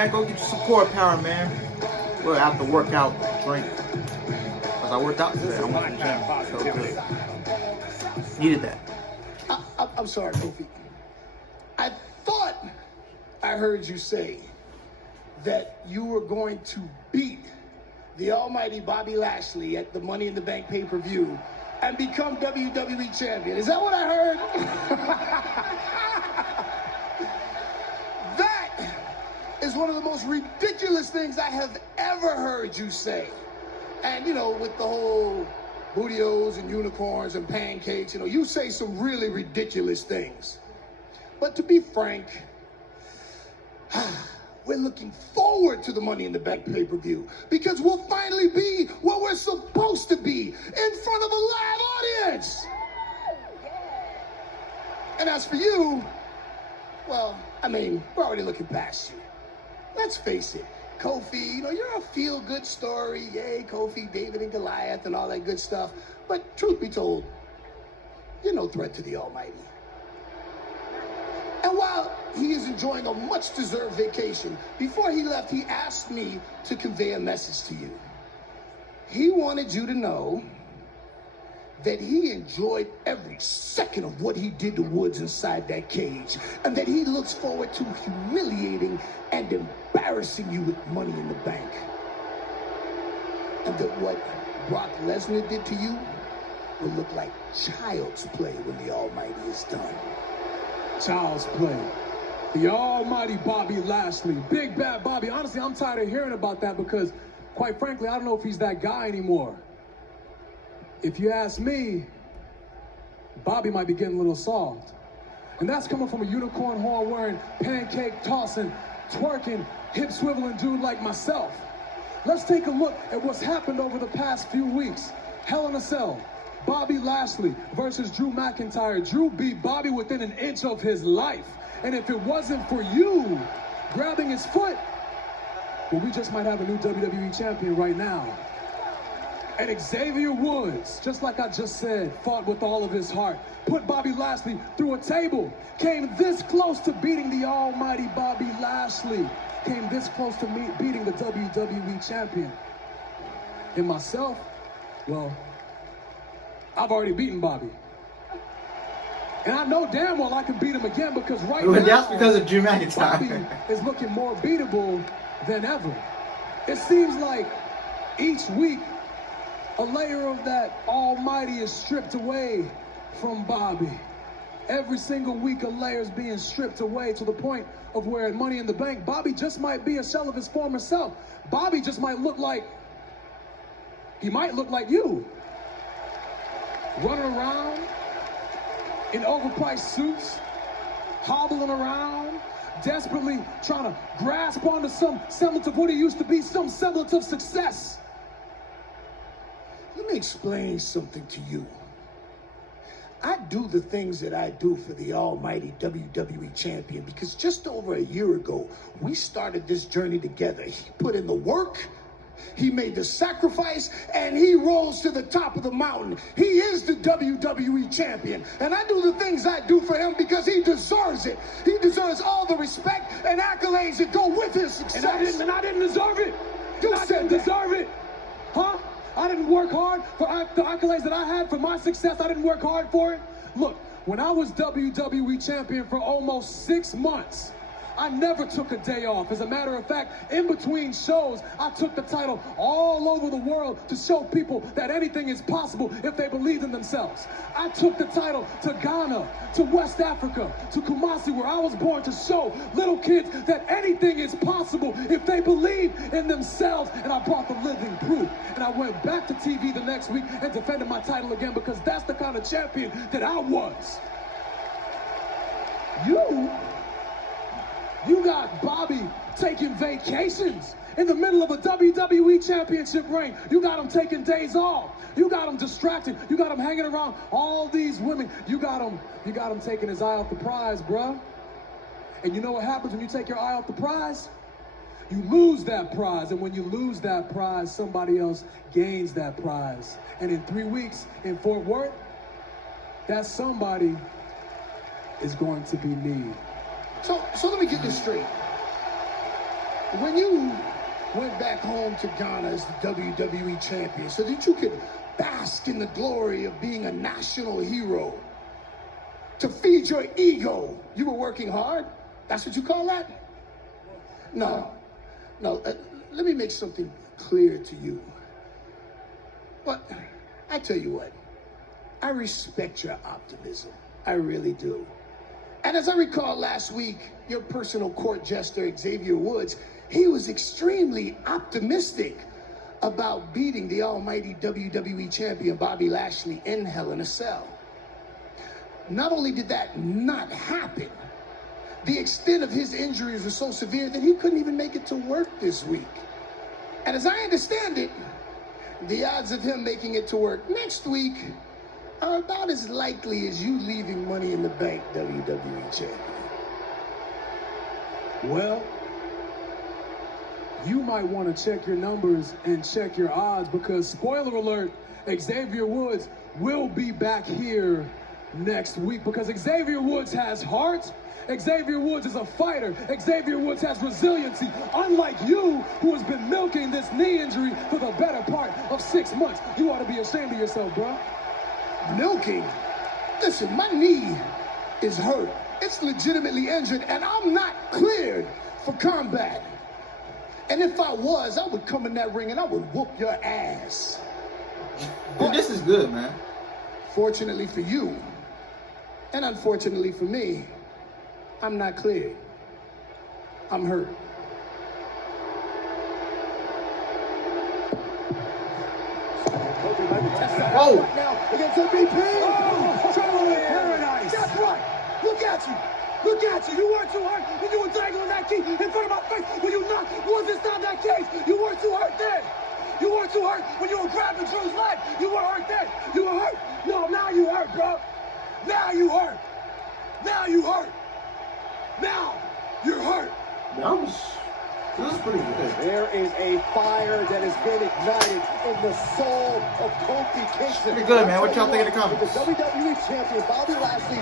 Man, go get you some core power, man. We'll have to work out, drink. Because I worked out today. I went to the gym. So good. Needed that. I'm sorry, Kofi. I thought I heard you say that you were going to beat the almighty Bobby Lashley at the Money in the Bank pay-per-view and become WWE champion. Is that what I heard? That is one of the most ridiculous things I have ever heard you say. And, you know, with the whole bootios and unicorns and pancakes, you know, you say some really ridiculous things. But to be frank, we're looking forward to the Money in the Bank pay-per-view because we'll finally be where we're supposed to be, in front of a live audience. And as for you, well, I mean, we're already looking past you. Let's face it, Kofi, you know, you're a feel-good story. Yay, Kofi, David and Goliath and all that good stuff. But truth be told, you're no threat to the Almighty. And while he is enjoying a much-deserved vacation, before he left, he asked me to convey a message to you. He wanted you to know that he enjoyed every second of what he did to Woods inside that cage, and that he looks forward to humiliating and embarrassing you with Money in the Bank. And that what Brock Lesnar did to you will look like child's play when the Almighty is done. Child's play. The almighty Bobby Lashley. Big Bad Bobby. Honestly, I'm tired of hearing about that because, quite frankly, I don't know if he's that guy anymore. If you ask me, Bobby might be getting a little soft. And that's coming from a unicorn horn wearing, pancake tossing, twerking, hip swiveling dude like myself. Let's take a look at what's happened over the past few weeks. Hell in a Cell. Bobby Lashley versus Drew McIntyre. Drew beat Bobby within an inch of his life. And if it wasn't for you grabbing his foot, well, we just might have a new WWE champion right now. And Xavier Woods, just like I just said, fought with all of his heart, put Bobby Lashley through a table, came this close to beating the almighty Bobby Lashley, came this close to beating the WWE champion. And myself, well, I've already beaten Bobby. And I know damn well I can beat him again because right now, that's because of Drew McIntyre. Bobby is looking more beatable than ever. It seems like each week, a layer of that almighty is stripped away from Bobby. Every single week, a layer is being stripped away to the point of where at Money in the Bank, Bobby just might be a shell of his former self. Bobby just might look like, he might look like you. Running around in overpriced suits, hobbling around, desperately trying to grasp onto some semblance of what he used to be, some semblance of success. Let me explain something to you. I do the things that I do for the almighty WWE champion because just over a year ago, we started this journey together. He put in the work, he made the sacrifice, and he rose to the top of the mountain. He is the WWE champion. And I do the things I do for him because he deserves it. He deserves all the respect and accolades that go with his success. And I didn't deserve it. I didn't deserve it. Huh? I didn't work hard for the accolades that I had for my success. I didn't work hard for it. Look, when I was WWE champion for almost 6 months, I never took a day off. As a matter of fact, in between shows, I took the title all over the world to show people that anything is possible if they believe in themselves. I took the title to Ghana, to West Africa, to Kumasi, where I was born, to show little kids that anything is possible if they believe in themselves. And I brought the living proof. And I went back to TV the next week and defended my title again because that's the kind of champion that I was. You got Bobby taking vacations in the middle of a WWE championship reign. You got him taking days off. You got him distracted. You got him hanging around all these women. You got him taking his eye off the prize, bruh. And you know what happens when you take your eye off the prize? You lose that prize. And when you lose that prize, somebody else gains that prize. And in 3 weeks in Fort Worth, that somebody is going to be me. So let me get this straight. when you went back home to Ghana as the WWE champion so that you could bask in the glory of being a national hero, to feed your ego, you were working hard? That's what you call that? No. Let me make something clear to you. But I tell you what, I respect your optimism. I really do. And as I recall last week, your personal court jester, Xavier Woods, he was extremely optimistic about beating the almighty WWE champion Bobby Lashley in Hell in a Cell. Not only did that not happen, the extent of his injuries was so severe that he couldn't even make it to work this week. And as I understand it, the odds of him making it to work next week are about as likely as you leaving Money in the Bank WWE champion. Well, you might want to check your numbers and check your odds because, spoiler alert, Xavier Woods will be back here next week because Xavier Woods has heart. Xavier Woods is a fighter. Xavier Woods has resiliency, unlike you, who has been milking this knee injury for the better part of 6 months. You ought to be ashamed of yourself, bro. Milking? Listen, my knee is hurt. It's legitimately injured, and I'm not cleared for combat. And if I was, I would come in that ring and I would whoop your ass. Dude, this is good, man. Fortunately for you, and unfortunately for me, I'm not cleared. I'm hurt. Whoa! Now against MVP. Oh, paradise. That's right. Look at you. Look at you. You weren't too hurt when you were dangling that key in front of my face. When you not was this not that case? You weren't too hurt then. You weren't too hurt when you were grabbing Drew's leg. You were hurt then. You were hurt. No, now you hurt, bro. Now you hurt. Now you hurt. Now you're hurt. This is pretty good. There is a fire that has been ignited in the soul of Kofi Kingston. Pretty good, man. What y'all think in the comments? The WWE champion Bobby Lashley